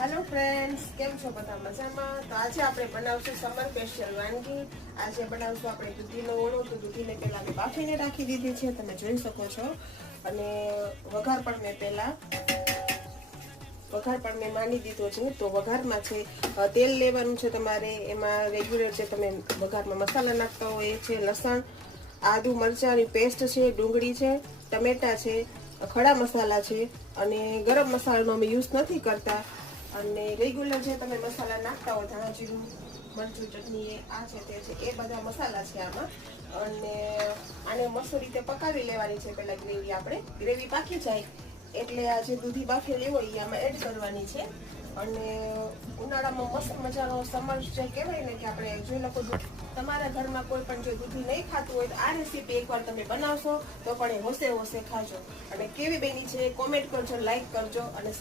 Hello friends કેમ છો બધા મજામાં? તો આજે આપણે બનાવશું સમર સ્પેશિયલ વાનગી. આજે બનાવશું આપણે દૂધીનો ઓળો. તો દૂધીને પહેલાં મેં બાફીને રાખી દીધી છે. તમે જોઈ શકો છો. અને વઘાર પણ મેં પહેલાં વઘાર પણ મેં માંડી દીધો છે. તો વઘારમાં છે તેલ લેવાનું છે તમારે. એમાં રેગ્યુલર જે તમે વઘારમાં મસાલા નાખતા હોય છે લસણ, આદુ મરચાંની પેસ્ટ છે, ડુંગળી છે, ટમેટા છે ખડા મસાલા છે અને ગરમ મસાલાનો અમે યુઝ નથી કરતા. અને રેગ્યુલર જે તમે મસાલા નાખતા હોય, ધાણા, જીરું, મરચું, ચટણી આ છે તે છે, એ બધા મસાલા છે આમાં. અને આને મસ્ત રીતે પકાવી લેવાની છે પહેલાં ગ્રેવી આપણે. ગ્રેવી પાકી જાય એટલે આ જે દૂધી બાફેલી હોય, એ આમાં એડ કરવાની છે. અને ઉનાળામાં મસ્ત મજાનો સમર જે કહેવાય ને કે આપણે જોઈ લોકો તમારા ઘરમાં કોઈ પણ જો દૂધી નહીં ખાતું હોય, તો આ રેસીપી એકવાર તમે બનાવશો તો પણ એ હોશે હોશે ખાજો. અને કેવી બેની છે કોમેન્ટ કરજો લાઈક કરજો અને